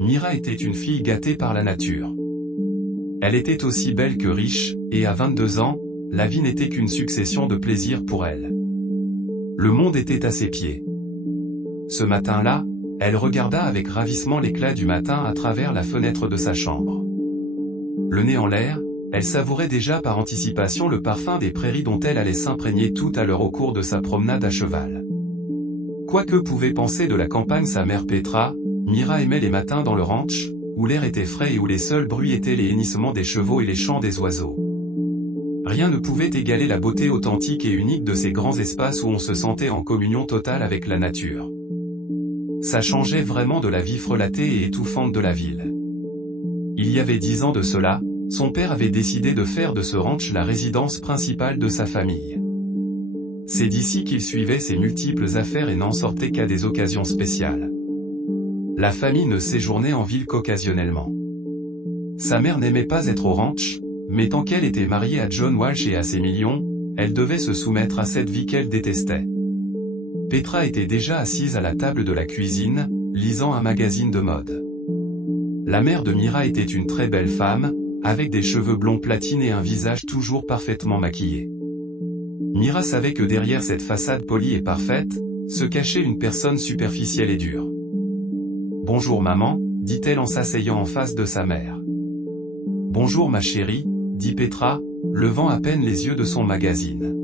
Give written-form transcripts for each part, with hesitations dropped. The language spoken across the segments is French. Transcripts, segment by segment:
Mira était une fille gâtée par la nature. Elle était aussi belle que riche, et à 22 ans, la vie n'était qu'une succession de plaisirs pour elle. Le monde était à ses pieds. Ce matin-là, elle regarda avec ravissement l'éclat du matin à travers la fenêtre de sa chambre. Le nez en l'air, elle savourait déjà par anticipation le parfum des prairies dont elle allait s'imprégner tout à l'heure au cours de sa promenade à cheval. Quoi que pouvait penser de la campagne sa mère Petra, Mira aimait les matins dans le ranch, où l'air était frais et où les seuls bruits étaient les hennissements des chevaux et les chants des oiseaux. Rien ne pouvait égaler la beauté authentique et unique de ces grands espaces où on se sentait en communion totale avec la nature. Ça changeait vraiment de la vie frelatée et étouffante de la ville. Il y avait 10 ans de cela, son père avait décidé de faire de ce ranch la résidence principale de sa famille. C'est d'ici qu'il suivait ses multiples affaires et n'en sortait qu'à des occasions spéciales. La famille ne séjournait en ville qu'occasionnellement. Sa mère n'aimait pas être au ranch, mais tant qu'elle était mariée à John Walsh et à ses millions, elle devait se soumettre à cette vie qu'elle détestait. Petra était déjà assise à la table de la cuisine, lisant un magazine de mode. La mère de Mira était une très belle femme, avec des cheveux blonds platinés et un visage toujours parfaitement maquillé. Mira savait que derrière cette façade polie et parfaite, se cachait une personne superficielle et dure. « Bonjour maman », dit-elle en s'asseyant en face de sa mère. « Bonjour ma chérie », dit Petra, levant à peine les yeux de son magazine.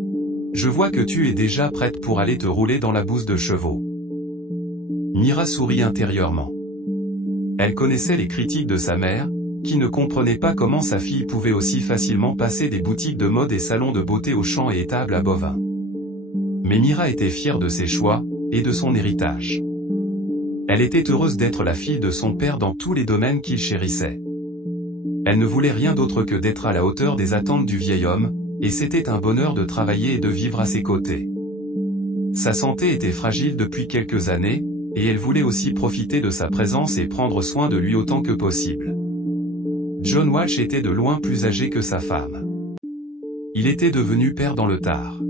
« Je vois que tu es déjà prête pour aller te rouler dans la bouse de chevaux. » Mira sourit intérieurement. Elle connaissait les critiques de sa mère, qui ne comprenait pas comment sa fille pouvait aussi facilement passer des boutiques de mode et salons de beauté aux champs et étables à bovins. Mais Mira était fière de ses choix, et de son héritage. Elle était heureuse d'être la fille de son père dans tous les domaines qu'il chérissait. Elle ne voulait rien d'autre que d'être à la hauteur des attentes du vieil homme, et c'était un bonheur de travailler et de vivre à ses côtés. Sa santé était fragile depuis quelques années, et elle voulait aussi profiter de sa présence et prendre soin de lui autant que possible. John Walsh était de loin plus âgé que sa femme. Il était devenu père dans le tard.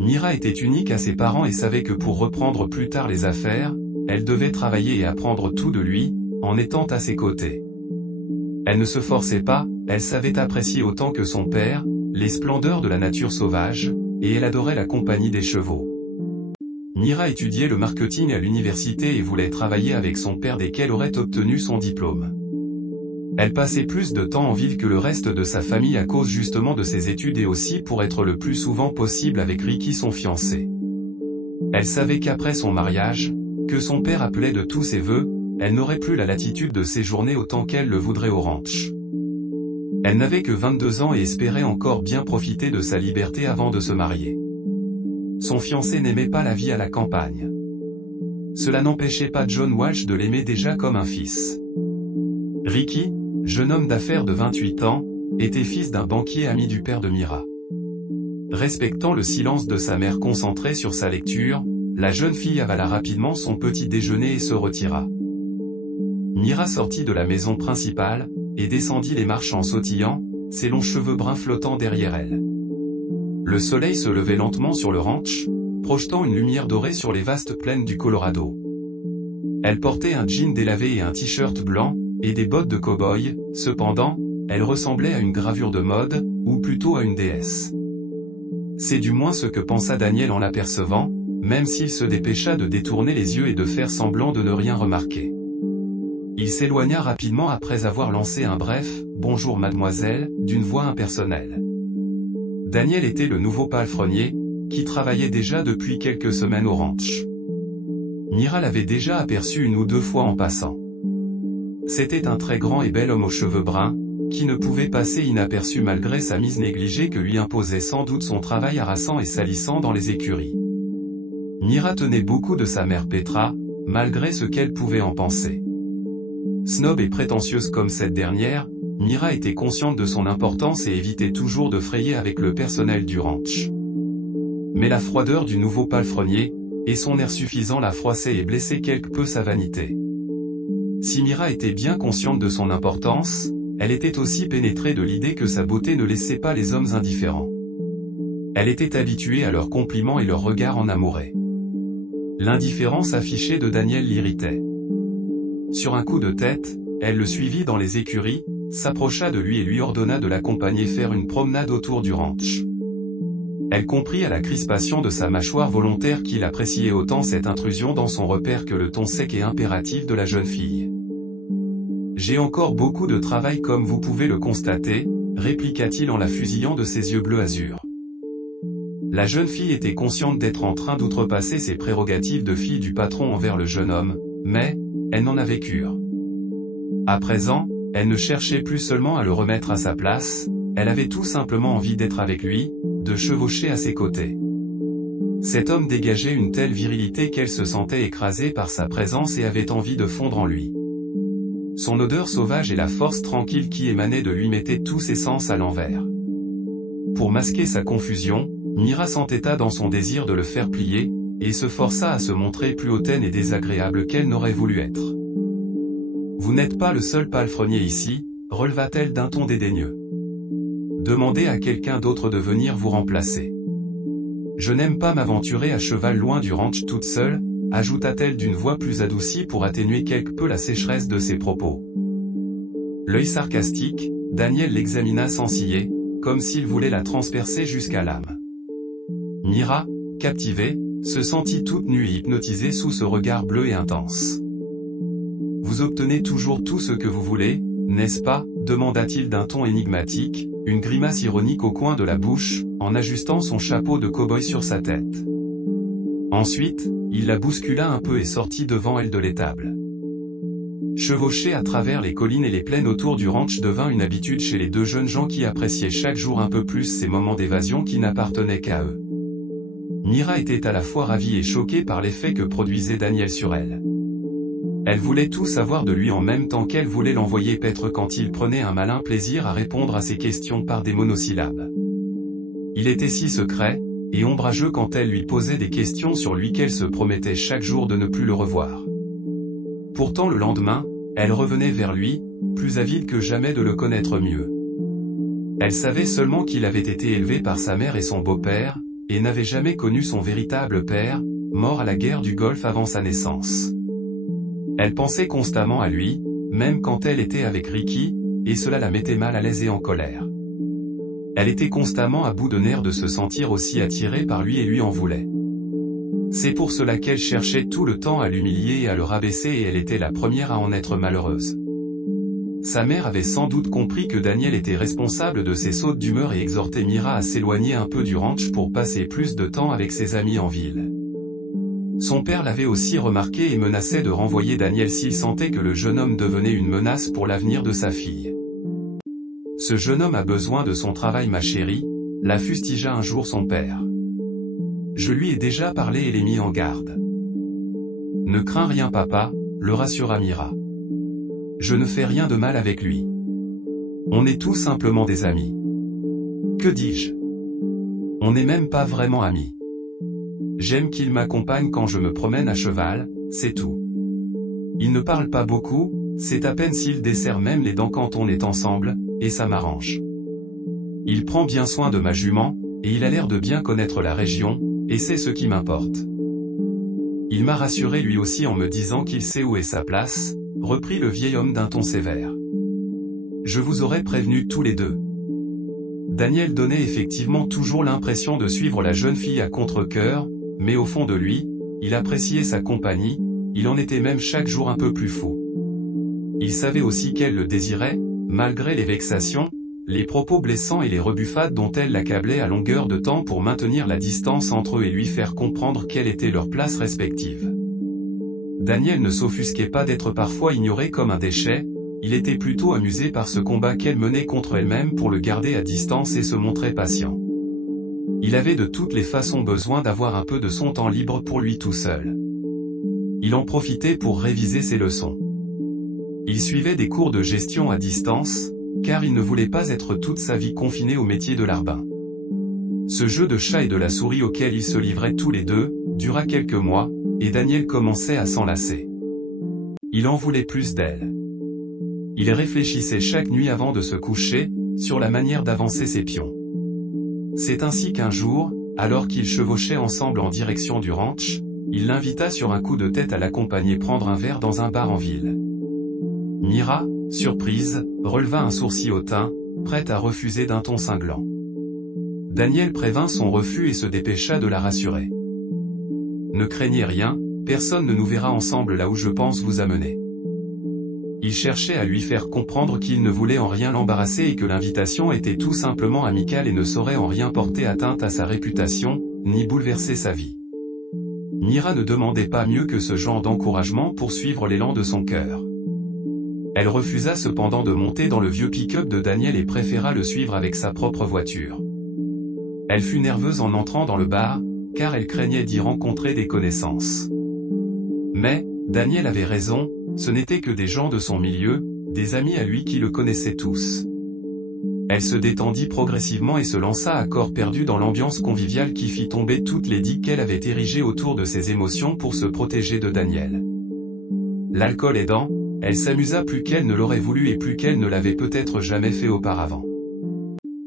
Mira était unique à ses parents et savait que pour reprendre plus tard les affaires, elle devait travailler et apprendre tout de lui, en étant à ses côtés. Elle ne se forçait pas, elle savait apprécier autant que son père, les splendeurs de la nature sauvage, et elle adorait la compagnie des chevaux. Mira étudiait le marketing à l'université et voulait travailler avec son père dès qu'elle aurait obtenu son diplôme. Elle passait plus de temps en ville que le reste de sa famille à cause justement de ses études et aussi pour être le plus souvent possible avec Ricky son fiancé. Elle savait qu'après son mariage, que son père appelait de tous ses vœux, elle n'aurait plus la latitude de séjourner autant qu'elle le voudrait au ranch. Elle n'avait que 22 ans et espérait encore bien profiter de sa liberté avant de se marier. Son fiancé n'aimait pas la vie à la campagne. Cela n'empêchait pas John Walsh de l'aimer déjà comme un fils. Ricky, jeune homme d'affaires de 28 ans, était fils d'un banquier ami du père de Mira. Respectant le silence de sa mère concentrée sur sa lecture, la jeune fille avala rapidement son petit déjeuner et se retira. Mira sortit de la maison principale, et descendit les marches en sautillant, ses longs cheveux bruns flottant derrière elle. Le soleil se levait lentement sur le ranch, projetant une lumière dorée sur les vastes plaines du Colorado. Elle portait un jean délavé et un t-shirt blanc, et des bottes de cow-boy, cependant, elle ressemblait à une gravure de mode, ou plutôt à une déesse. C'est du moins ce que pensa Daniel en l'apercevant, même s'il se dépêcha de détourner les yeux et de faire semblant de ne rien remarquer. Il s'éloigna rapidement après avoir lancé un bref « Bonjour mademoiselle » d'une voix impersonnelle. Daniel était le nouveau palefrenier, qui travaillait déjà depuis quelques semaines au ranch. Mira l'avait déjà aperçu une ou deux fois en passant. C'était un très grand et bel homme aux cheveux bruns, qui ne pouvait passer inaperçu malgré sa mise négligée que lui imposait sans doute son travail harassant et salissant dans les écuries. Mira tenait beaucoup de sa mère Petra, malgré ce qu'elle pouvait en penser. Snob et prétentieuse comme cette dernière, Mira était consciente de son importance et évitait toujours de frayer avec le personnel du ranch. Mais la froideur du nouveau palefrenier, et son air suffisant la froissait et blessait quelque peu sa vanité. Si Mira était bien consciente de son importance, elle était aussi pénétrée de l'idée que sa beauté ne laissait pas les hommes indifférents. Elle était habituée à leurs compliments et leurs regards en amoureux. L'indifférence affichée de Daniel l'irritait. Sur un coup de tête, elle le suivit dans les écuries, s'approcha de lui et lui ordonna de l'accompagner faire une promenade autour du ranch. Elle comprit à la crispation de sa mâchoire volontaire qu'il appréciait autant cette intrusion dans son repère que le ton sec et impératif de la jeune fille. « J'ai encore beaucoup de travail comme vous pouvez le constater, » répliqua-t-il en la fusillant de ses yeux bleu azur. La jeune fille était consciente d'être en train d'outrepasser ses prérogatives de fille du patron envers le jeune homme, mais elle n'en avait cure. À présent, elle ne cherchait plus seulement à le remettre à sa place, elle avait tout simplement envie d'être avec lui, de chevaucher à ses côtés. Cet homme dégageait une telle virilité qu'elle se sentait écrasée par sa présence et avait envie de fondre en lui. Son odeur sauvage et la force tranquille qui émanait de lui mettaient tous ses sens à l'envers. Pour masquer sa confusion, Mira s'entêta dans son désir de le faire plier, et se força à se montrer plus hautaine et désagréable qu'elle n'aurait voulu être. « Vous n'êtes pas le seul palefrenier ici, » releva-t-elle d'un ton dédaigneux. « Demandez à quelqu'un d'autre de venir vous remplacer. Je n'aime pas m'aventurer à cheval loin du ranch toute seule, » ajouta-t-elle d'une voix plus adoucie pour atténuer quelque peu la sécheresse de ses propos. L'œil sarcastique, Daniel l'examina sans ciller, comme s'il voulait la transpercer jusqu'à l'âme. Mira, captivée, se sentit toute nue et hypnotisée sous ce regard bleu et intense. « Vous obtenez toujours tout ce que vous voulez, n'est-ce pas ?» demanda-t-il d'un ton énigmatique, une grimace ironique au coin de la bouche, en ajustant son chapeau de cow-boy sur sa tête. Ensuite, il la bouscula un peu et sortit devant elle de l'étable. Chevaucher à travers les collines et les plaines autour du ranch devint une habitude chez les deux jeunes gens qui appréciaient chaque jour un peu plus ces moments d'évasion qui n'appartenaient qu'à eux. Mira était à la fois ravie et choquée par l'effet que produisait Daniel sur elle. Elle voulait tout savoir de lui en même temps qu'elle voulait l'envoyer paître quand il prenait un malin plaisir à répondre à ses questions par des monosyllabes. Il était si secret, et ombrageux quand elle lui posait des questions sur lui qu'elle se promettait chaque jour de ne plus le revoir. Pourtant le lendemain, elle revenait vers lui, plus avide que jamais de le connaître mieux. Elle savait seulement qu'il avait été élevé par sa mère et son beau-père, et n'avait jamais connu son véritable père, mort à la guerre du Golfe avant sa naissance. Elle pensait constamment à lui, même quand elle était avec Ricky, et cela la mettait mal à l'aise et en colère. Elle était constamment à bout de nerfs de se sentir aussi attirée par lui et lui en voulait. C'est pour cela qu'elle cherchait tout le temps à l'humilier et à le rabaisser et elle était la première à en être malheureuse. Sa mère avait sans doute compris que Daniel était responsable de ses sautes d'humeur et exhortait Mira à s'éloigner un peu du ranch pour passer plus de temps avec ses amis en ville. Son père l'avait aussi remarqué et menaçait de renvoyer Daniel s'il sentait que le jeune homme devenait une menace pour l'avenir de sa fille. « Ce jeune homme a besoin de son travail ma chérie », la fustigea un jour son père. « Je lui ai déjà parlé et l'ai mis en garde. »« Ne crains rien papa », le rassura Mira. « Je ne fais rien de mal avec lui. On est tout simplement des amis. » « Que dis-je ? On n'est même pas vraiment amis. J'aime qu'il m'accompagne quand je me promène à cheval, c'est tout. Il ne parle pas beaucoup, c'est à peine s'il desserre même les dents quand on est ensemble, et ça m'arrange. Il prend bien soin de ma jument, et il a l'air de bien connaître la région, et c'est ce qui m'importe. Il m'a rassuré lui aussi en me disant qu'il sait où est sa place, reprit le vieil homme d'un ton sévère. Je vous aurais prévenu tous les deux. Daniel donnait effectivement toujours l'impression de suivre la jeune fille à contre-cœur, mais au fond de lui, il appréciait sa compagnie, il en était même chaque jour un peu plus fou. Il savait aussi qu'elle le désirait, malgré les vexations, les propos blessants et les rebuffades dont elle l'accablait à longueur de temps pour maintenir la distance entre eux et lui faire comprendre quelle était leur place respective. Daniel ne s'offusquait pas d'être parfois ignoré comme un déchet, il était plutôt amusé par ce combat qu'elle menait contre elle-même pour le garder à distance et se montrer patient. Il avait de toutes les façons besoin d'avoir un peu de son temps libre pour lui tout seul. Il en profitait pour réviser ses leçons. Il suivait des cours de gestion à distance, car il ne voulait pas être toute sa vie confiné au métier de larbin. Ce jeu de chat et de la souris auquel ils se livraient tous les deux, dura quelques mois, et Daniel commençait à s'en lasser. Il en voulait plus d'elle. Il réfléchissait chaque nuit avant de se coucher, sur la manière d'avancer ses pions. C'est ainsi qu'un jour, alors qu'ils chevauchaient ensemble en direction du ranch, il l'invita sur un coup de tête à l'accompagner prendre un verre dans un bar en ville. Mira, surprise, releva un sourcil hautain, prête à refuser d'un ton cinglant. Daniel prévint son refus et se dépêcha de la rassurer. Ne craignez rien, personne ne nous verra ensemble là où je pense vous amener. Il cherchait à lui faire comprendre qu'il ne voulait en rien l'embarrasser et que l'invitation était tout simplement amicale et ne saurait en rien porter atteinte à sa réputation, ni bouleverser sa vie. Mira ne demandait pas mieux que ce genre d'encouragement pour suivre l'élan de son cœur. Elle refusa cependant de monter dans le vieux pick-up de Daniel et préféra le suivre avec sa propre voiture. Elle fut nerveuse en entrant dans le bar, car elle craignait d'y rencontrer des connaissances. Mais, Daniel avait raison, ce n'étaient que des gens de son milieu, des amis à lui qui le connaissaient tous. Elle se détendit progressivement et se lança à corps perdu dans l'ambiance conviviale qui fit tomber toutes les digues qu'elle avait érigées autour de ses émotions pour se protéger de Daniel. L'alcool aidant, elle s'amusa plus qu'elle ne l'aurait voulu et plus qu'elle ne l'avait peut-être jamais fait auparavant.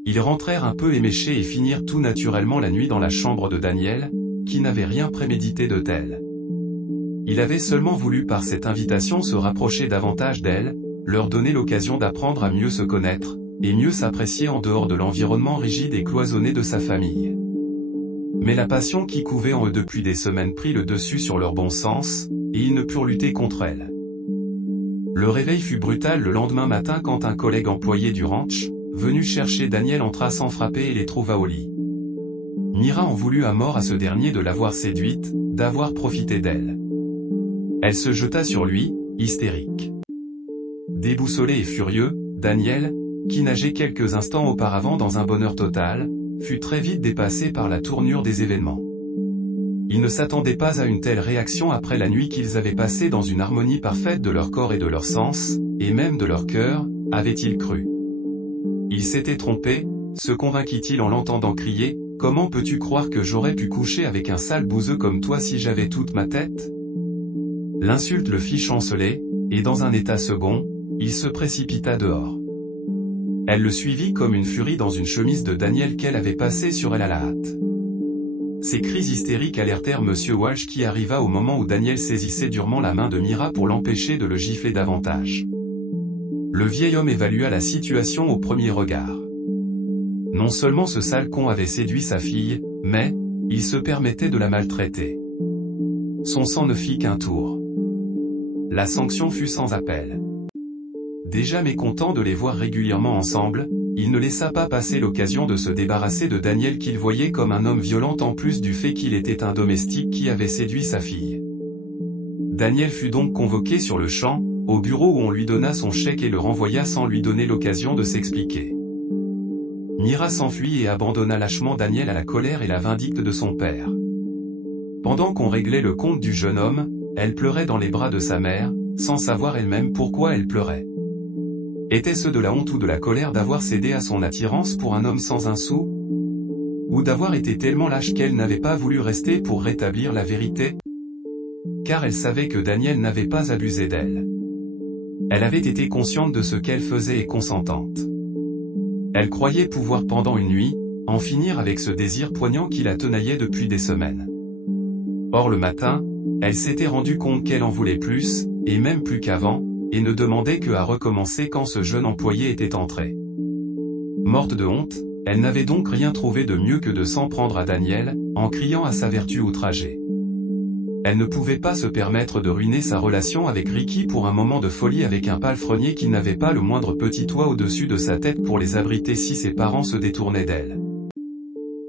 Ils rentrèrent un peu éméchés et finirent tout naturellement la nuit dans la chambre de Daniel, qui n'avait rien prémédité de tel. Il avait seulement voulu par cette invitation se rapprocher davantage d'elle, leur donner l'occasion d'apprendre à mieux se connaître, et mieux s'apprécier en dehors de l'environnement rigide et cloisonné de sa famille. Mais la passion qui couvait en eux depuis des semaines prit le dessus sur leur bon sens, et ils ne purent lutter contre elle. Le réveil fut brutal le lendemain matin quand un collègue employé du ranch, venu chercher Daniel entra sans frapper et les trouva au lit. Mira en voulut à mort à ce dernier de l'avoir séduite, d'avoir profité d'elle. Elle se jeta sur lui, hystérique. Déboussolé et furieux, Daniel, qui nageait quelques instants auparavant dans un bonheur total, fut très vite dépassé par la tournure des événements. Il ne s'attendait pas à une telle réaction après la nuit qu'ils avaient passée dans une harmonie parfaite de leur corps et de leur sens, et même de leur cœur, avait-il cru. Il s'était trompé, se convainquit-il en l'entendant crier « Comment peux-tu croire que j'aurais pu coucher avec un sale bouseux comme toi si j'avais toute ma tête ?» L'insulte le fit chanceler, et dans un état second, il se précipita dehors. Elle le suivit comme une furie dans une chemise de Daniel qu'elle avait passée sur elle à la hâte. Ces cris hystériques alertèrent Monsieur Walsh qui arriva au moment où Daniel saisissait durement la main de Mira pour l'empêcher de le gifler davantage. Le vieil homme évalua la situation au premier regard. Non seulement ce sale con avait séduit sa fille, mais, il se permettait de la maltraiter. Son sang ne fit qu'un tour. La sanction fut sans appel. Déjà mécontent de les voir régulièrement ensemble, il ne laissa pas passer l'occasion de se débarrasser de Daniel qu'il voyait comme un homme violent en plus du fait qu'il était un domestique qui avait séduit sa fille. Daniel fut donc convoqué sur le champ, au bureau où on lui donna son chèque et le renvoya sans lui donner l'occasion de s'expliquer. Mira s'enfuit et abandonna lâchement Daniel à la colère et la vindicte de son père. Pendant qu'on réglait le compte du jeune homme, elle pleurait dans les bras de sa mère, sans savoir elle-même pourquoi elle pleurait. Était-ce de la honte ou de la colère d'avoir cédé à son attirance pour un homme sans un sou? Ou d'avoir été tellement lâche qu'elle n'avait pas voulu rester pour rétablir la vérité? Car elle savait que Daniel n'avait pas abusé d'elle. Elle avait été consciente de ce qu'elle faisait et consentante. Elle croyait pouvoir pendant une nuit, en finir avec ce désir poignant qui la tenaillait depuis des semaines. Or le matin, elle s'était rendue compte qu'elle en voulait plus, et même plus qu'avant, et ne demandait que à recommencer quand ce jeune employé était entré. Morte de honte, elle n'avait donc rien trouvé de mieux que de s'en prendre à Daniel, en criant à sa vertu outragée. Elle ne pouvait pas se permettre de ruiner sa relation avec Ricky pour un moment de folie avec un palefrenier qui n'avait pas le moindre petit toit au-dessus de sa tête pour les abriter si ses parents se détournaient d'elle.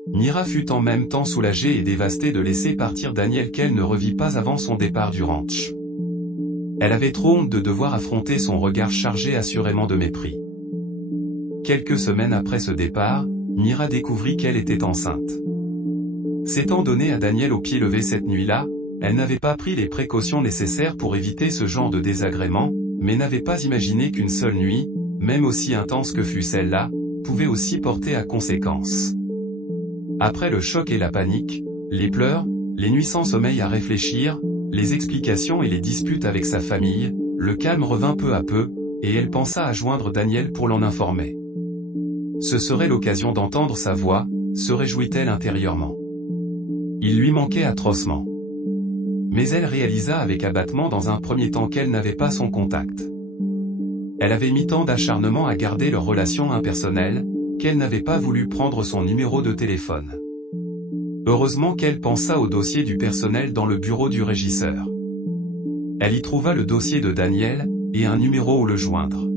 Mira fut en même temps soulagée et dévastée de laisser partir Daniel qu'elle ne revit pas avant son départ du ranch. Elle avait trop honte de devoir affronter son regard chargé assurément de mépris. Quelques semaines après ce départ, Mira découvrit qu'elle était enceinte. S'étant donnée à Daniel au pied levé cette nuit-là, elle n'avait pas pris les précautions nécessaires pour éviter ce genre de désagrément, mais n'avait pas imaginé qu'une seule nuit, même aussi intense que fût celle-là, pouvait aussi porter à conséquence. Après le choc et la panique, les pleurs, les nuits sans sommeil à réfléchir, les explications et les disputes avec sa famille, le calme revint peu à peu, et elle pensa à joindre Daniel pour l'en informer. Ce serait l'occasion d'entendre sa voix, se réjouit-elle intérieurement. Il lui manquait atrocement. Mais elle réalisa avec abattement dans un premier temps qu'elle n'avait pas son contact. Elle avait mis tant d'acharnement à garder leur relation impersonnelle, qu'elle n'avait pas voulu prendre son numéro de téléphone. Heureusement qu'elle pensa au dossier du personnel dans le bureau du régisseur. Elle y trouva le dossier de Daniel, et un numéro où le joindre.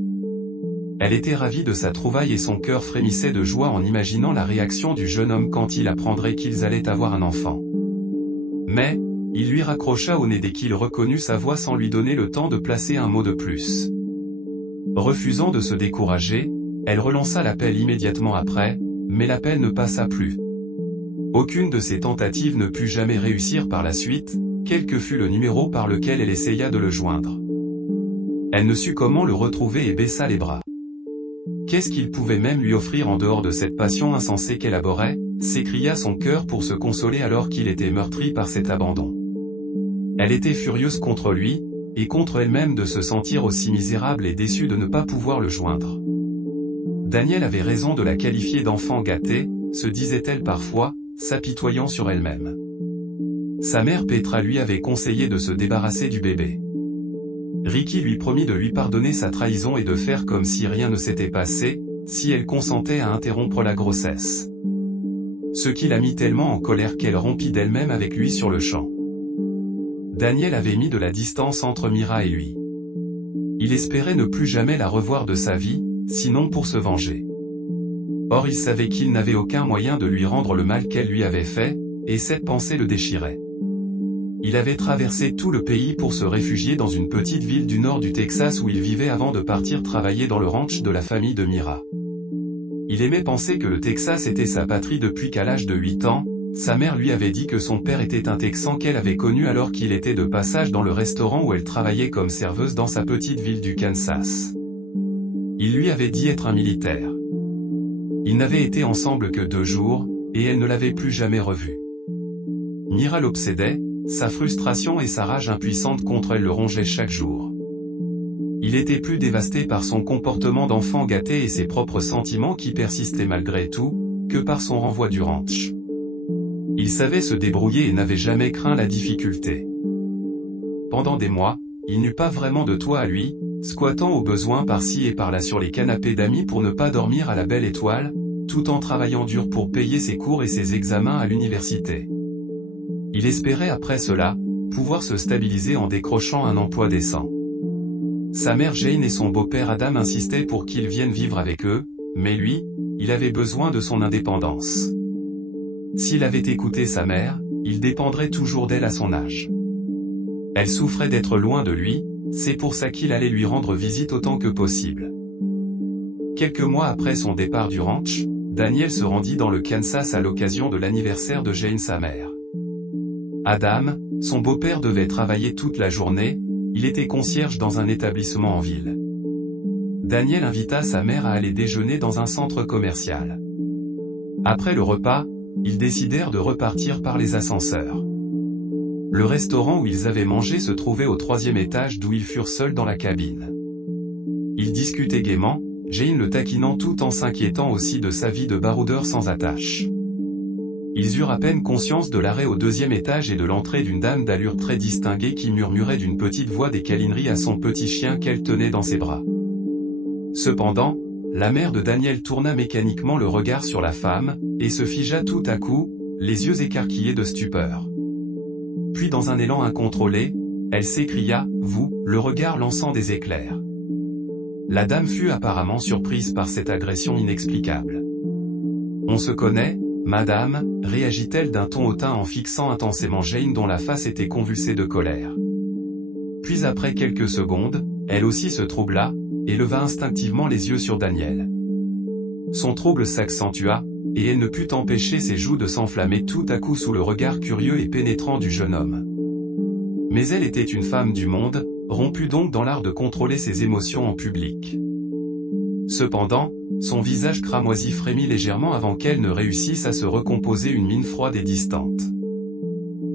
Elle était ravie de sa trouvaille et son cœur frémissait de joie en imaginant la réaction du jeune homme quand il apprendrait qu'ils allaient avoir un enfant. Mais, il lui raccrocha au nez dès qu'il reconnut sa voix sans lui donner le temps de placer un mot de plus. Refusant de se décourager, elle relança l'appel immédiatement après, mais l'appel ne passa plus. Aucune de ses tentatives ne put jamais réussir par la suite, quel que fût le numéro par lequel elle essaya de le joindre. Elle ne sut comment le retrouver et baissa les bras. Qu'est-ce qu'il pouvait même lui offrir en dehors de cette passion insensée qu'elle abhorrait, s'écria son cœur pour se consoler alors qu'il était meurtri par cet abandon. Elle était furieuse contre lui, et contre elle-même de se sentir aussi misérable et déçue de ne pas pouvoir le joindre. Daniel avait raison de la qualifier d'enfant gâté, se disait-elle parfois, s'apitoyant sur elle-même. Sa mère Petra lui avait conseillé de se débarrasser du bébé. Ricky lui promit de lui pardonner sa trahison et de faire comme si rien ne s'était passé, si elle consentait à interrompre la grossesse. Ce qui la mit tellement en colère qu'elle rompit d'elle-même avec lui sur le champ. Daniel avait mis de la distance entre Mira et lui. Il espérait ne plus jamais la revoir de sa vie, sinon pour se venger. Or il savait qu'il n'avait aucun moyen de lui rendre le mal qu'elle lui avait fait, et cette pensée le déchirait. Il avait traversé tout le pays pour se réfugier dans une petite ville du nord du Texas où il vivait avant de partir travailler dans le ranch de la famille de Mira. Il aimait penser que le Texas était sa patrie depuis qu'à l'âge de 8 ans, sa mère lui avait dit que son père était un Texan qu'elle avait connu alors qu'il était de passage dans le restaurant où elle travaillait comme serveuse dans sa petite ville du Kansas. Il lui avait dit être un militaire. Ils n'avaient été ensemble que 2 jours, et elle ne l'avait plus jamais revu. Mira l'obsédait, sa frustration et sa rage impuissante contre elle le rongeaient chaque jour. Il était plus dévasté par son comportement d'enfant gâté et ses propres sentiments qui persistaient malgré tout, que par son renvoi du ranch. Il savait se débrouiller et n'avait jamais craint la difficulté. Pendant des mois, il n'eut pas vraiment de toit à lui, squattant au besoin par-ci et par-là sur les canapés d'amis pour ne pas dormir à la belle étoile, tout en travaillant dur pour payer ses cours et ses examens à l'université. Il espérait après cela, pouvoir se stabiliser en décrochant un emploi décent. Sa mère Jane et son beau-père Adam insistaient pour qu'il vienne vivre avec eux, mais lui, il avait besoin de son indépendance. S'il avait écouté sa mère, il dépendrait toujours d'elle à son âge. Elle souffrait d'être loin de lui, c'est pour ça qu'il allait lui rendre visite autant que possible. Quelques mois après son départ du ranch, Daniel se rendit dans le Kansas à l'occasion de l'anniversaire de Jane sa mère. Adam, son beau-père devait travailler toute la journée, il était concierge dans un établissement en ville. Daniel invita sa mère à aller déjeuner dans un centre commercial. Après le repas, ils décidèrent de repartir par les ascenseurs. Le restaurant où ils avaient mangé se trouvait au 3e étage d'où ils furent seuls dans la cabine. Ils discutaient gaiement, Jane le taquinant tout en s'inquiétant aussi de sa vie de baroudeur sans attache. Ils eurent à peine conscience de l'arrêt au 2e étage et de l'entrée d'une dame d'allure très distinguée qui murmurait d'une petite voix des câlineries à son petit chien qu'elle tenait dans ses bras. Cependant, la mère de Daniel tourna mécaniquement le regard sur la femme, et se figea tout à coup, les yeux écarquillés de stupeur. Puis dans un élan incontrôlé, elle s'écria, « Vous », le regard lançant des éclairs. La dame fut apparemment surprise par cette agression inexplicable. « On se connaît, madame », réagit-elle d'un ton hautain en fixant intensément Jane dont la face était convulsée de colère. Puis après quelques secondes, elle aussi se troubla, et leva instinctivement les yeux sur Daniel. Son trouble s'accentua, et elle ne put empêcher ses joues de s'enflammer tout à coup sous le regard curieux et pénétrant du jeune homme. Mais elle était une femme du monde, rompue donc dans l'art de contrôler ses émotions en public. Cependant, son visage cramoisi frémit légèrement avant qu'elle ne réussisse à se recomposer une mine froide et distante.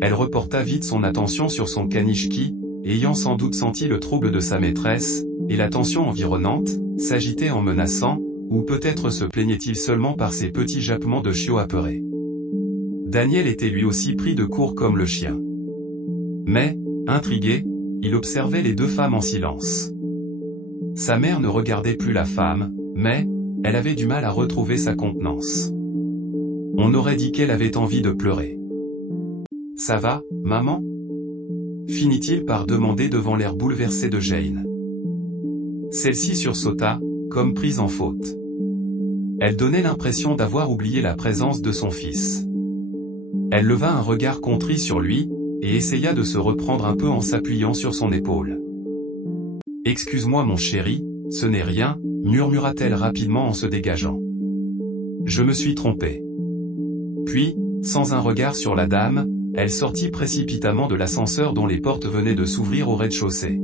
Elle reporta vite son attention sur son caniche qui, ayant sans doute senti le trouble de sa maîtresse, et la tension environnante, s'agitait en menaçant, ou peut-être se plaignait-il seulement par ses petits jappements de chiot apeuré. Daniel était lui aussi pris de court comme le chien. Mais, intrigué, il observait les 2 femmes en silence. Sa mère ne regardait plus la femme, mais, elle avait du mal à retrouver sa contenance. On aurait dit qu'elle avait envie de pleurer. « Ça va, maman ?» finit-il par demander devant l'air bouleversé de Jane. Celle-ci sursauta, comme prise en faute. Elle donnait l'impression d'avoir oublié la présence de son fils. Elle leva un regard contrit sur lui, et essaya de se reprendre un peu en s'appuyant sur son épaule. « Excuse-moi mon chéri, ce n'est rien, » murmura-t-elle rapidement en se dégageant. « Je me suis trompée. » Puis, sans un regard sur la dame, elle sortit précipitamment de l'ascenseur dont les portes venaient de s'ouvrir au rez-de-chaussée.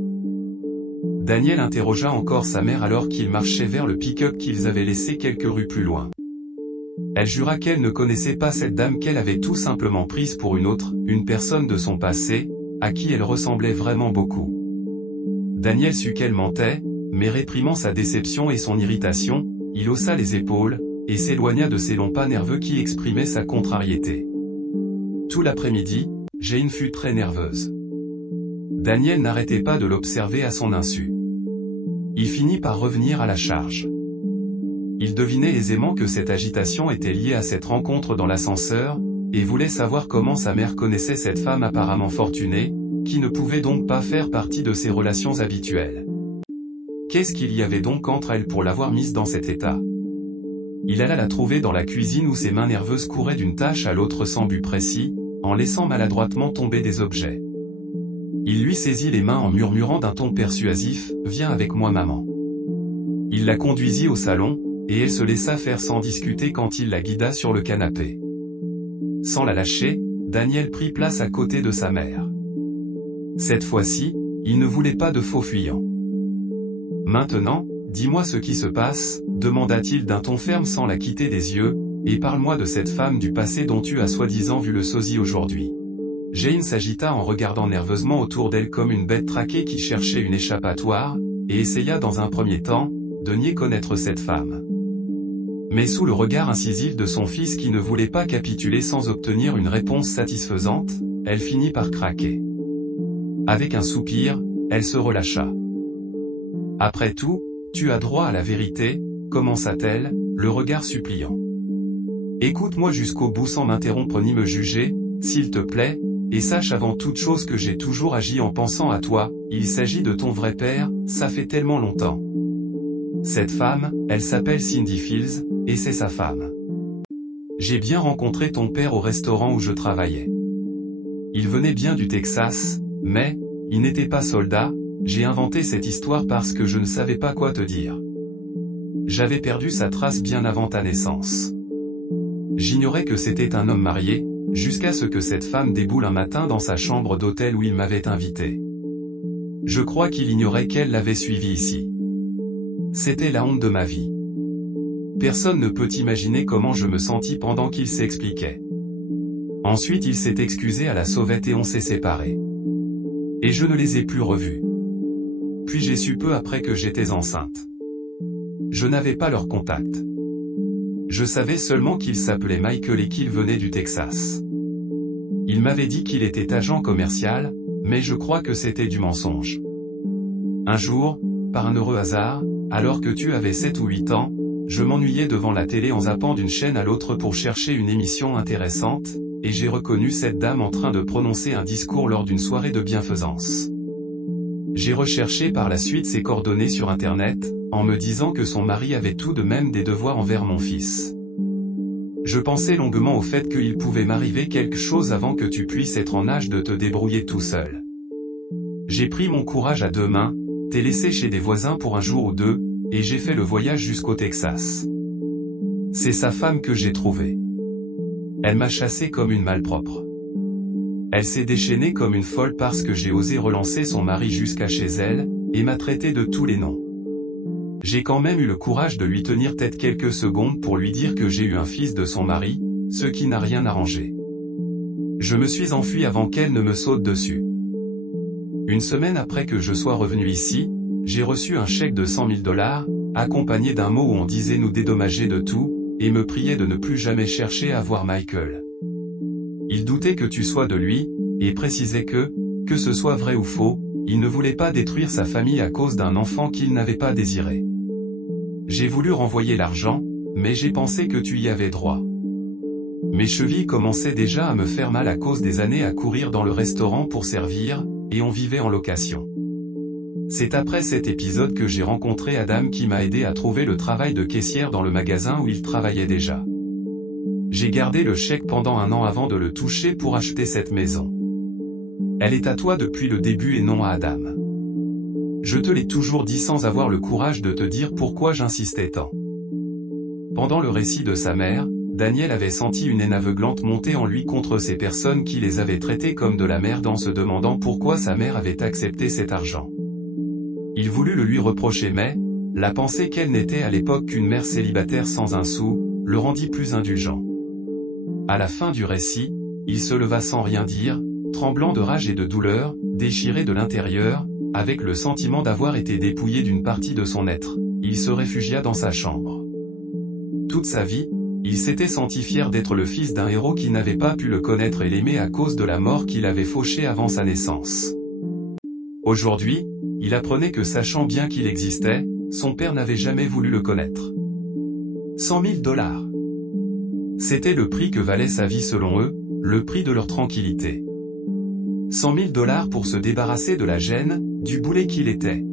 Daniel interrogea encore sa mère alors qu'ils marchaient vers le pick-up qu'ils avaient laissé quelques rues plus loin. Elle jura qu'elle ne connaissait pas cette dame, qu'elle avait tout simplement prise pour une autre, une personne de son passé, à qui elle ressemblait vraiment beaucoup. Daniel sut qu'elle mentait, mais réprimant sa déception et son irritation, il haussa les épaules, et s'éloigna de ses longs pas nerveux qui exprimaient sa contrariété. Tout l'après-midi, Jane fut très nerveuse. Daniel n'arrêtait pas de l'observer à son insu. Il finit par revenir à la charge. Il devinait aisément que cette agitation était liée à cette rencontre dans l'ascenseur, et voulait savoir comment sa mère connaissait cette femme apparemment fortunée, qui ne pouvait donc pas faire partie de ses relations habituelles. Qu'est-ce qu'il y avait donc entre elles pour l'avoir mise dans cet état? Il alla la trouver dans la cuisine où ses mains nerveuses couraient d'une tâche à l'autre sans but précis, en laissant maladroitement tomber des objets. Il lui saisit les mains en murmurant d'un ton persuasif, « Viens avec moi maman ». Il la conduisit au salon, et elle se laissa faire sans discuter quand il la guida sur le canapé. Sans la lâcher, Daniel prit place à côté de sa mère. Cette fois-ci, il ne voulait pas de faux fuyants. « Maintenant, dis-moi ce qui se passe, » demanda-t-il d'un ton ferme sans la quitter des yeux, « et parle-moi de cette femme du passé dont tu as soi-disant vu le sosie aujourd'hui. » Jane s'agita en regardant nerveusement autour d'elle comme une bête traquée qui cherchait une échappatoire, et essaya dans un premier temps, de nier connaître cette femme. Mais sous le regard incisif de son fils qui ne voulait pas capituler sans obtenir une réponse satisfaisante, elle finit par craquer. Avec un soupir, elle se relâcha. « Après tout, tu as droit à la vérité, » commença-t-elle, le regard suppliant. « Écoute-moi jusqu'au bout sans m'interrompre ni me juger, s'il te plaît, et sache avant toute chose que j'ai toujours agi en pensant à toi, il s'agit de ton vrai père, ça fait tellement longtemps. Cette femme, elle s'appelle Cindy Fields, et c'est sa femme. J'ai bien rencontré ton père au restaurant où je travaillais. Il venait bien du Texas, mais, il n'était pas soldat. J'ai inventé cette histoire parce que je ne savais pas quoi te dire. J'avais perdu sa trace bien avant ta naissance. J'ignorais que c'était un homme marié, jusqu'à ce que cette femme déboule un matin dans sa chambre d'hôtel où il m'avait invité. Je crois qu'il ignorait qu'elle l'avait suivi ici. C'était la honte de ma vie. Personne ne peut imaginer comment je me sentis pendant qu'il s'expliquait. Ensuite il s'est excusé à la sauvette et on s'est séparés. Et je ne les ai plus revus. Puis j'ai su peu après que j'étais enceinte. Je n'avais pas leur contact. Je savais seulement qu'il s'appelait Michael et qu'il venait du Texas. Il m'avait dit qu'il était agent commercial, mais je crois que c'était du mensonge. Un jour, par un heureux hasard, alors que tu avais 7 ou 8 ans, je m'ennuyais devant la télé en zappant d'une chaîne à l'autre pour chercher une émission intéressante, et j'ai reconnu cette dame en train de prononcer un discours lors d'une soirée de bienfaisance. J'ai recherché par la suite ses coordonnées sur Internet, en me disant que son mari avait tout de même des devoirs envers mon fils. Je pensais longuement au fait qu'il pouvait m'arriver quelque chose avant que tu puisses être en âge de te débrouiller tout seul. J'ai pris mon courage à deux mains, t'ai laissé chez des voisins pour un jour ou deux, et j'ai fait le voyage jusqu'au Texas. C'est sa femme que j'ai trouvée. Elle m'a chassé comme une malpropre. Elle s'est déchaînée comme une folle parce que j'ai osé relancer son mari jusqu'à chez elle, et m'a traité de tous les noms. J'ai quand même eu le courage de lui tenir tête quelques secondes pour lui dire que j'ai eu un fils de son mari, ce qui n'a rien arrangé. Je me suis enfui avant qu'elle ne me saute dessus. Une semaine après que je sois revenu ici, j'ai reçu un chèque de $100 000, accompagné d'un mot où on disait nous dédommager de tout, et me priait de ne plus jamais chercher à voir Michael. Il doutait que tu sois de lui, et précisait que ce soit vrai ou faux, il ne voulait pas détruire sa famille à cause d'un enfant qu'il n'avait pas désiré. J'ai voulu renvoyer l'argent, mais j'ai pensé que tu y avais droit. Mes chevilles commençaient déjà à me faire mal à cause des années à courir dans le restaurant pour servir, et on vivait en location. C'est après cet épisode que j'ai rencontré Adam qui m'a aidé à trouver le travail de caissière dans le magasin où il travaillait déjà. J'ai gardé le chèque pendant 1 an avant de le toucher pour acheter cette maison. Elle est à toi depuis le début et non à Adam. Je te l'ai toujours dit sans avoir le courage de te dire pourquoi j'insistais tant. Pendant le récit de sa mère, Daniel avait senti une haine aveuglante monter en lui contre ces personnes qui les avaient traités comme de la merde en se demandant pourquoi sa mère avait accepté cet argent. Il voulut le lui reprocher mais, la pensée qu'elle n'était à l'époque qu'une mère célibataire sans un sou, le rendit plus indulgent. À la fin du récit, il se leva sans rien dire, tremblant de rage et de douleur, déchiré de l'intérieur, avec le sentiment d'avoir été dépouillé d'une partie de son être, il se réfugia dans sa chambre. Toute sa vie, il s'était senti fier d'être le fils d'un héros qui n'avait pas pu le connaître et l'aimer à cause de la mort qu'il avait fauchée avant sa naissance. Aujourd'hui, il apprenait que sachant bien qu'il existait, son père n'avait jamais voulu le connaître. 100 000 $. C'était le prix que valait sa vie selon eux, le prix de leur tranquillité. 100 000 $ pour se débarrasser de la gêne, du boulet qu'il était.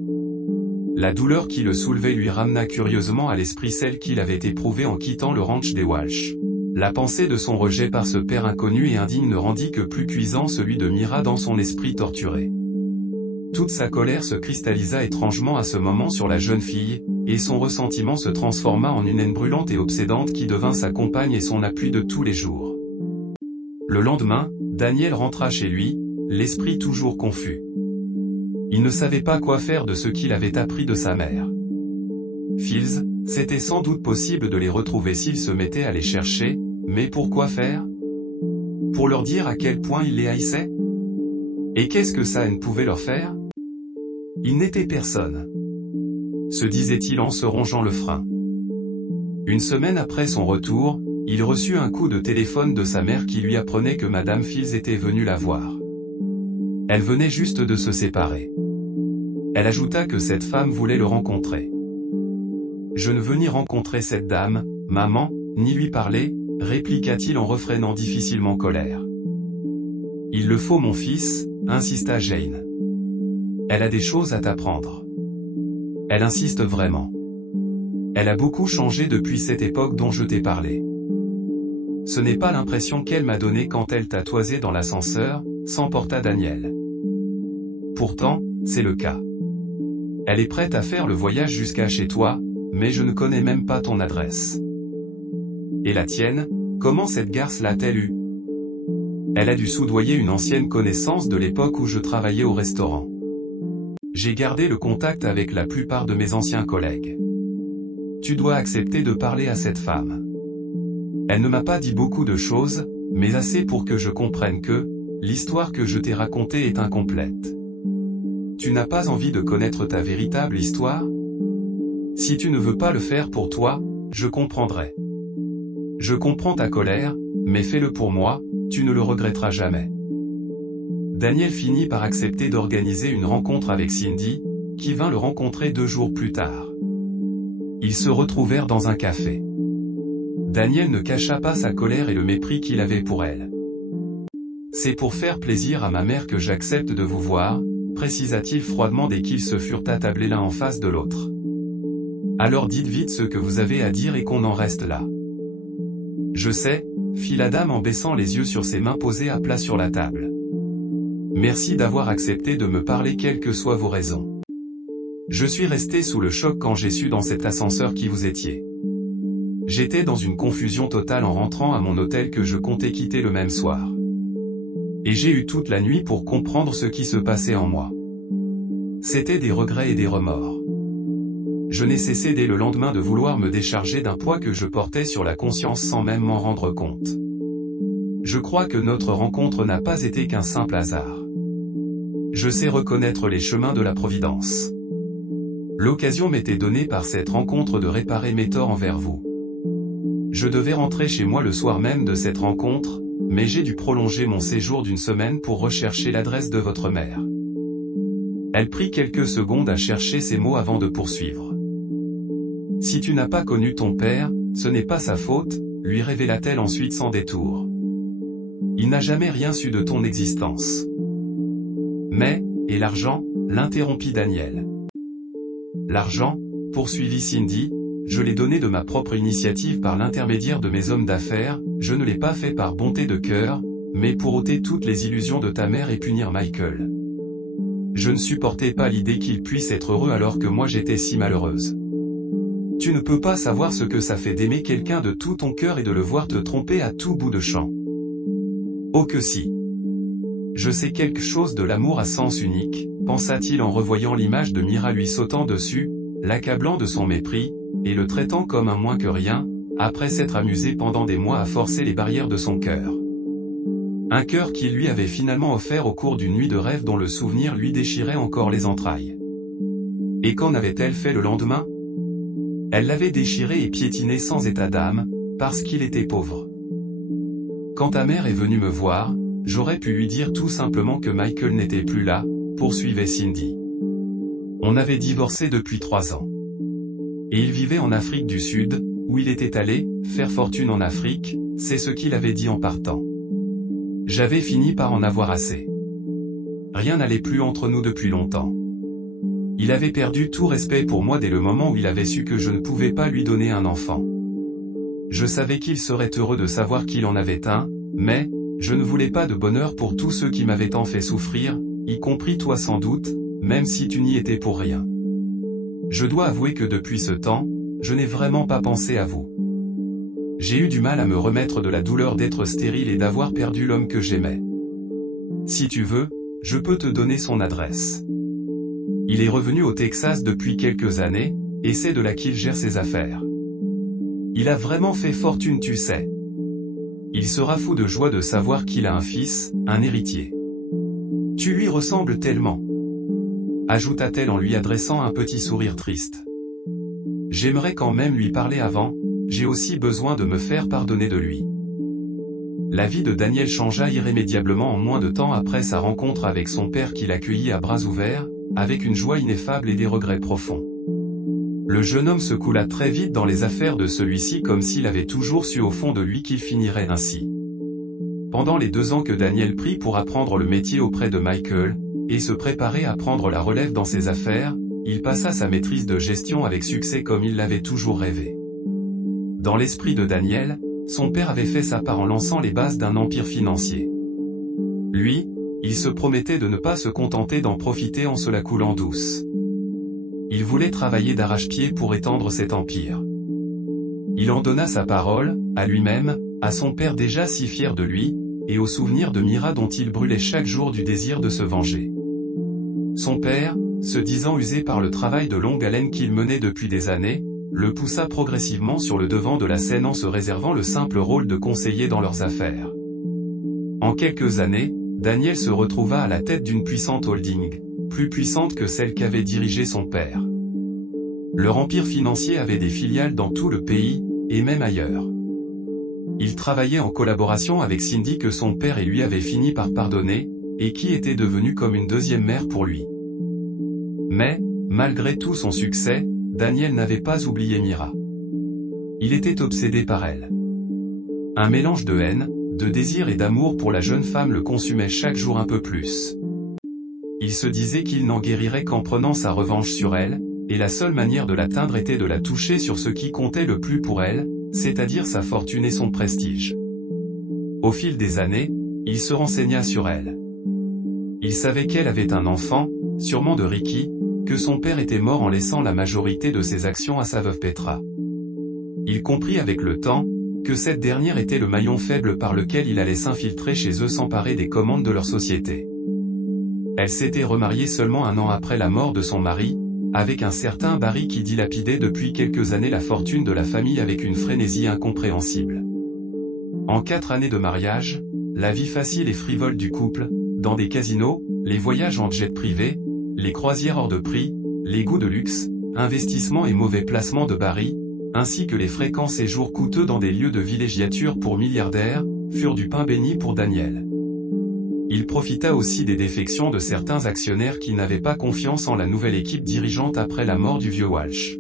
La douleur qui le soulevait lui ramena curieusement à l'esprit celle qu'il avait éprouvée en quittant le ranch des Walsh. La pensée de son rejet par ce père inconnu et indigne ne rendit que plus cuisant celui de Mira dans son esprit torturé. Toute sa colère se cristallisa étrangement à ce moment sur la jeune fille, et son ressentiment se transforma en une haine brûlante et obsédante qui devint sa compagne et son appui de tous les jours. Le lendemain, Daniel rentra chez lui, l'esprit toujours confus. Il ne savait pas quoi faire de ce qu'il avait appris de sa mère. Fields, c'était sans doute possible de les retrouver s'il se mettait à les chercher, mais pourquoi faire? Pour leur dire à quel point il les haïssait? Et qu'est-ce que sa haine pouvait leur faire? Il n'était personne, se disait-il en se rongeant le frein. Une semaine après son retour, il reçut un coup de téléphone de sa mère qui lui apprenait que Madame Fields était venue la voir. Elle venait juste de se séparer. Elle ajouta que cette femme voulait le rencontrer. Je ne veux ni rencontrer cette dame, maman, ni lui parler, répliqua-t-il en refrénant difficilement colère. Il le faut mon fils, insista Jane. Elle a des choses à t'apprendre. Elle insiste vraiment. Elle a beaucoup changé depuis cette époque dont je t'ai parlé. Ce n'est pas l'impression qu'elle m'a donnée quand elle t'a toisé dans l'ascenseur, s'emporta Daniel. Pourtant, c'est le cas. Elle est prête à faire le voyage jusqu'à chez toi, mais je ne connais même pas ton adresse. Et la tienne, comment cette garce l'a-t-elle eue? Elle a dû soudoyer une ancienne connaissance de l'époque où je travaillais au restaurant. J'ai gardé le contact avec la plupart de mes anciens collègues. Tu dois accepter de parler à cette femme. Elle ne m'a pas dit beaucoup de choses, mais assez pour que je comprenne que, l'histoire que je t'ai racontée est incomplète. Tu n'as pas envie de connaître ta véritable histoire? Si tu ne veux pas le faire pour toi, je comprendrai. Je comprends ta colère, mais fais-le pour moi, tu ne le regretteras jamais. Daniel finit par accepter d'organiser une rencontre avec Cindy, qui vint le rencontrer 2 jours plus tard. Ils se retrouvèrent dans un café. Daniel ne cacha pas sa colère et le mépris qu'il avait pour elle. C'est pour faire plaisir à ma mère que j'accepte de vous voir, précisa-t-il froidement dès qu'ils se furent attablés l'un en face de l'autre. Alors dites vite ce que vous avez à dire et qu'on en reste là. Je sais, fit la dame en baissant les yeux sur ses mains posées à plat sur la table. Merci d'avoir accepté de me parler quelles que soient vos raisons. Je suis resté sous le choc quand j'ai su dans cet ascenseur qui vous étiez. J'étais dans une confusion totale en rentrant à mon hôtel que je comptais quitter le même soir. Et j'ai eu toute la nuit pour comprendre ce qui se passait en moi. C'était des regrets et des remords. Je n'ai cessé dès le lendemain de vouloir me décharger d'un poids que je portais sur la conscience sans même m'en rendre compte. Je crois que notre rencontre n'a pas été qu'un simple hasard. Je sais reconnaître les chemins de la Providence. L'occasion m'était donnée par cette rencontre de réparer mes torts envers vous. Je devais rentrer chez moi le soir même de cette rencontre, mais j'ai dû prolonger mon séjour d'1 semaine pour rechercher l'adresse de votre mère. Elle prit quelques secondes à chercher ses mots avant de poursuivre. Si tu n'as pas connu ton père, ce n'est pas sa faute, lui révéla-t-elle ensuite sans détour. Il n'a jamais rien su de ton existence. Mais, et l'argent, l'interrompit Daniel. L'argent, poursuivit Cindy, je l'ai donné de ma propre initiative par l'intermédiaire de mes hommes d'affaires, je ne l'ai pas fait par bonté de cœur, mais pour ôter toutes les illusions de ta mère et punir Michael. Je ne supportais pas l'idée qu'il puisse être heureux alors que moi j'étais si malheureuse. Tu ne peux pas savoir ce que ça fait d'aimer quelqu'un de tout ton cœur et de le voir te tromper à tout bout de champ. Oh que si. Je sais quelque chose de l'amour à sens unique, pensa-t-il en revoyant l'image de Mira lui sautant dessus, l'accablant de son mépris, et le traitant comme un moins que rien, après s'être amusé pendant des mois à forcer les barrières de son cœur. Un cœur qu'il lui avait finalement offert au cours d'une nuit de rêve dont le souvenir lui déchirait encore les entrailles. Et qu'en avait-elle fait le lendemain? Elle l'avait déchiré et piétiné sans état d'âme, parce qu'il était pauvre. Quand ta mère est venue me voir, j'aurais pu lui dire tout simplement que Michael n'était plus là, poursuivait Cindy. On avait divorcé depuis 3 ans. Et il vivait en Afrique du Sud, où il était allé, faire fortune en Afrique, c'est ce qu'il avait dit en partant. J'avais fini par en avoir assez. Rien n'allait plus entre nous depuis longtemps. Il avait perdu tout respect pour moi dès le moment où il avait su que je ne pouvais pas lui donner un enfant. Je savais qu'il serait heureux de savoir qu'il en avait un, mais, je ne voulais pas de bonheur pour tous ceux qui m'avaient tant fait souffrir, y compris toi sans doute, même si tu n'y étais pour rien. Je dois avouer que depuis ce temps, je n'ai vraiment pas pensé à vous. J'ai eu du mal à me remettre de la douleur d'être stérile et d'avoir perdu l'homme que j'aimais. Si tu veux, je peux te donner son adresse. Il est revenu au Texas depuis quelques années, et c'est de là qu'il gère ses affaires. Il a vraiment fait fortune tu sais. Il sera fou de joie de savoir qu'il a un fils, un héritier. Tu lui ressembles tellement. Ajouta-t-elle en lui adressant un petit sourire triste. J'aimerais quand même lui parler avant, j'ai aussi besoin de me faire pardonner de lui. La vie de Daniel changea irrémédiablement en moins de temps après sa rencontre avec son père qui l'accueillit à bras ouverts, avec une joie ineffable et des regrets profonds. Le jeune homme se coula très vite dans les affaires de celui-ci comme s'il avait toujours su au fond de lui qu'il finirait ainsi. Pendant les 2 ans que Daniel prit pour apprendre le métier auprès de Michael, et se préparer à prendre la relève dans ses affaires, il passa sa maîtrise de gestion avec succès comme il l'avait toujours rêvé. Dans l'esprit de Daniel, son père avait fait sa part en lançant les bases d'un empire financier. Lui, il se promettait de ne pas se contenter d'en profiter en se la coulant douce. Il voulait travailler d'arrache-pied pour étendre cet empire. Il en donna sa parole, à lui-même, à son père déjà si fier de lui, et au souvenir de Mira dont il brûlait chaque jour du désir de se venger. Son père, se disant usé par le travail de longue haleine qu'il menait depuis des années, le poussa progressivement sur le devant de la scène en se réservant le simple rôle de conseiller dans leurs affaires. En quelques années, Daniel se retrouva à la tête d'une puissante holding, plus puissante que celle qu'avait dirigée son père. Leur empire financier avait des filiales dans tout le pays, et même ailleurs. Il travaillait en collaboration avec Cindy que son père et lui avaient fini par pardonner, et qui était devenue comme une deuxième mère pour lui. Mais, malgré tout son succès, Daniel n'avait pas oublié Mira. Il était obsédé par elle. Un mélange de haine, de désir et d'amour pour la jeune femme le consumait chaque jour un peu plus. Il se disait qu'il n'en guérirait qu'en prenant sa revanche sur elle, et la seule manière de l'atteindre était de la toucher sur ce qui comptait le plus pour elle, c'est-à-dire sa fortune et son prestige. Au fil des années, il se renseigna sur elle. Il savait qu'elle avait un enfant, sûrement de Ricky, que son père était mort en laissant la majorité de ses actions à sa veuve Petra. Il comprit avec le temps, que cette dernière était le maillon faible par lequel il allait s'infiltrer chez eux s'emparer des commandes de leur société. Elle s'était remariée seulement 1 an après la mort de son mari, avec un certain Barry qui dilapidait depuis quelques années la fortune de la famille avec une frénésie incompréhensible. En 4 années de mariage, la vie facile et frivole du couple, dans des casinos, les voyages en jet privé, les croisières hors de prix, les goûts de luxe, investissements et mauvais placements de Barry, ainsi que les fréquents séjours coûteux dans des lieux de villégiature pour milliardaires, furent du pain béni pour Daniel. Il profita aussi des défections de certains actionnaires qui n'avaient pas confiance en la nouvelle équipe dirigeante après la mort du vieux Walsh.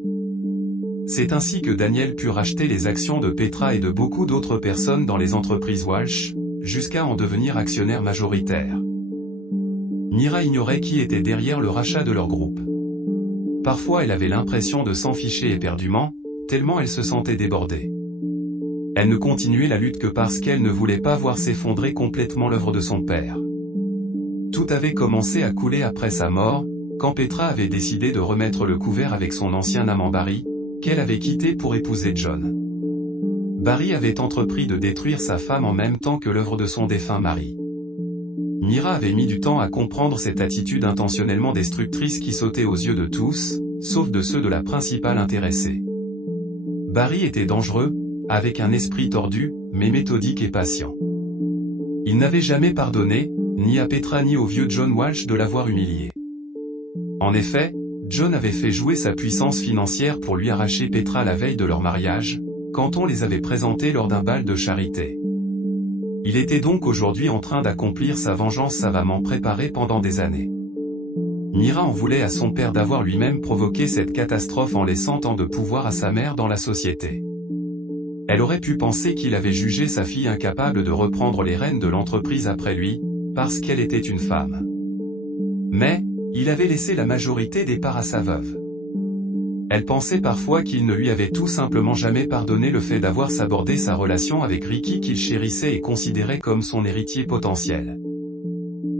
C'est ainsi que Daniel put racheter les actions de Petra et de beaucoup d'autres personnes dans les entreprises Walsh, jusqu'à en devenir actionnaire majoritaire. Mira ignorait qui était derrière le rachat de leur groupe. Parfois elle avait l'impression de s'en ficher éperdument, tellement elle se sentait débordée. Elle ne continuait la lutte que parce qu'elle ne voulait pas voir s'effondrer complètement l'œuvre de son père. Tout avait commencé à couler après sa mort, quand Petra avait décidé de remettre le couvert avec son ancien amant Barry, qu'elle avait quitté pour épouser John. Barry avait entrepris de détruire sa femme en même temps que l'œuvre de son défunt mari. Mira avait mis du temps à comprendre cette attitude intentionnellement destructrice qui sautait aux yeux de tous, sauf de ceux de la principale intéressée. Barry était dangereux, avec un esprit tordu, mais méthodique et patient. Il n'avait jamais pardonné, ni à Petra ni au vieux John Walsh de l'avoir humilié. En effet, John avait fait jouer sa puissance financière pour lui arracher Petra la veille de leur mariage, quand on les avait présentés lors d'un bal de charité. Il était donc aujourd'hui en train d'accomplir sa vengeance savamment préparée pendant des années. Mira en voulait à son père d'avoir lui-même provoqué cette catastrophe en laissant tant de pouvoir à sa mère dans la société. Elle aurait pu penser qu'il avait jugé sa fille incapable de reprendre les rênes de l'entreprise après lui, parce qu'elle était une femme. Mais, il avait laissé la majorité des parts à sa veuve. Elle pensait parfois qu'il ne lui avait tout simplement jamais pardonné le fait d'avoir sabordé sa relation avec Ricky qu'il chérissait et considérait comme son héritier potentiel.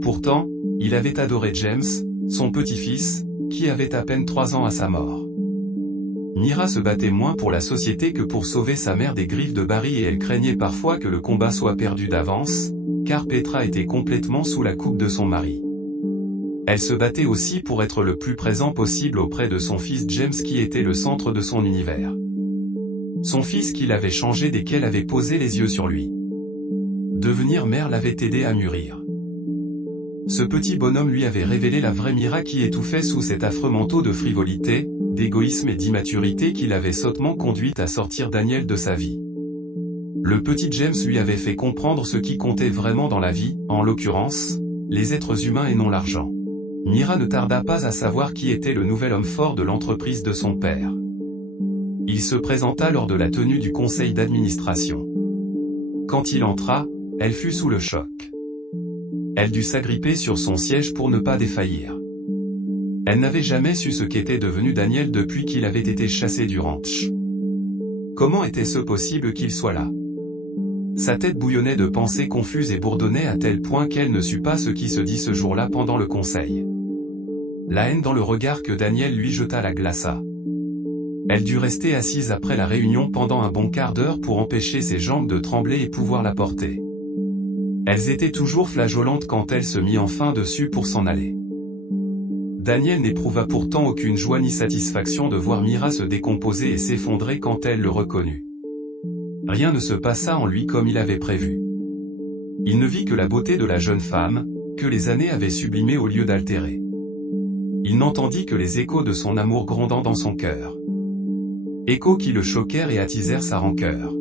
Pourtant, il avait adoré James, son petit-fils, qui avait à peine 3 ans à sa mort. Mira se battait moins pour la société que pour sauver sa mère des griffes de Barry et elle craignait parfois que le combat soit perdu d'avance, car Petra était complètement sous la coupe de son mari. Elle se battait aussi pour être le plus présent possible auprès de son fils James qui était le centre de son univers. Son fils qui l'avait changé dès qu'elle avait posé les yeux sur lui. Devenir mère l'avait aidé à mûrir. Ce petit bonhomme lui avait révélé la vraie Mira qui étouffait sous cet affreux manteau de frivolité, d'égoïsme et d'immaturité qui l'avait sottement conduite à sortir Daniel de sa vie. Le petit James lui avait fait comprendre ce qui comptait vraiment dans la vie, en l'occurrence, les êtres humains et non l'argent. Mira ne tarda pas à savoir qui était le nouvel homme fort de l'entreprise de son père. Il se présenta lors de la tenue du conseil d'administration. Quand il entra, elle fut sous le choc. Elle dut s'agripper sur son siège pour ne pas défaillir. Elle n'avait jamais su ce qu'était devenu Daniel depuis qu'il avait été chassé du ranch. Comment était-ce possible qu'il soit là? Sa tête bouillonnait de pensées confuses et bourdonnait à tel point qu'elle ne sut pas ce qui se dit ce jour-là pendant le conseil. La haine dans le regard que Daniel lui jeta la glaça. Elle dut rester assise après la réunion pendant un bon quart d'heure pour empêcher ses jambes de trembler et pouvoir la porter. Elles étaient toujours flageolantes quand elle se mit enfin dessus pour s'en aller. Daniel n'éprouva pourtant aucune joie ni satisfaction de voir Mira se décomposer et s'effondrer quand elle le reconnut. Rien ne se passa en lui comme il avait prévu. Il ne vit que la beauté de la jeune femme, que les années avaient sublimée au lieu d'altérer. Il n'entendit que les échos de son amour grondant dans son cœur. Échos qui le choquèrent et attisèrent sa rancœur.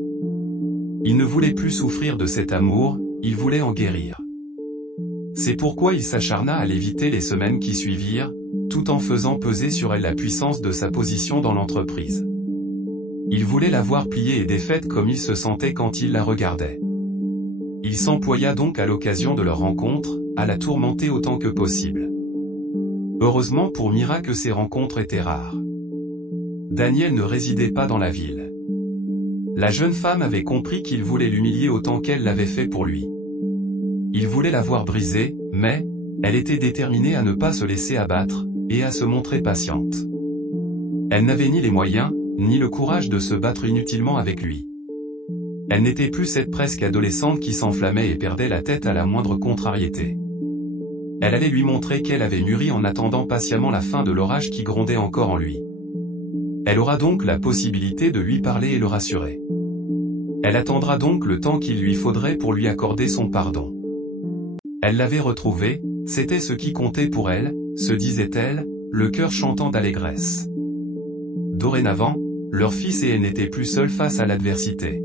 Il ne voulait plus souffrir de cet amour, il voulait en guérir. C'est pourquoi il s'acharna à l'éviter les semaines qui suivirent, tout en faisant peser sur elle la puissance de sa position dans l'entreprise. Il voulait la voir pliée et défaite comme il se sentait quand il la regardait. Il s'employa donc à l'occasion de leur rencontre, à la tourmenter autant que possible. Heureusement pour Mira que ces rencontres étaient rares. Daniel ne résidait pas dans la ville. La jeune femme avait compris qu'il voulait l'humilier autant qu'elle l'avait fait pour lui. Il voulait la voir brisée, mais, elle était déterminée à ne pas se laisser abattre, et à se montrer patiente. Elle n'avait ni les moyens, ni le courage de se battre inutilement avec lui. Elle n'était plus cette presque adolescente qui s'enflammait et perdait la tête à la moindre contrariété. Elle allait lui montrer qu'elle avait mûri en attendant patiemment la fin de l'orage qui grondait encore en lui. Elle aura donc la possibilité de lui parler et le rassurer. Elle attendra donc le temps qu'il lui faudrait pour lui accorder son pardon. Elle l'avait retrouvé, c'était ce qui comptait pour elle, se disait-elle, le cœur chantant d'allégresse. Dorénavant, leur fils et elle n'étaient plus seuls face à l'adversité.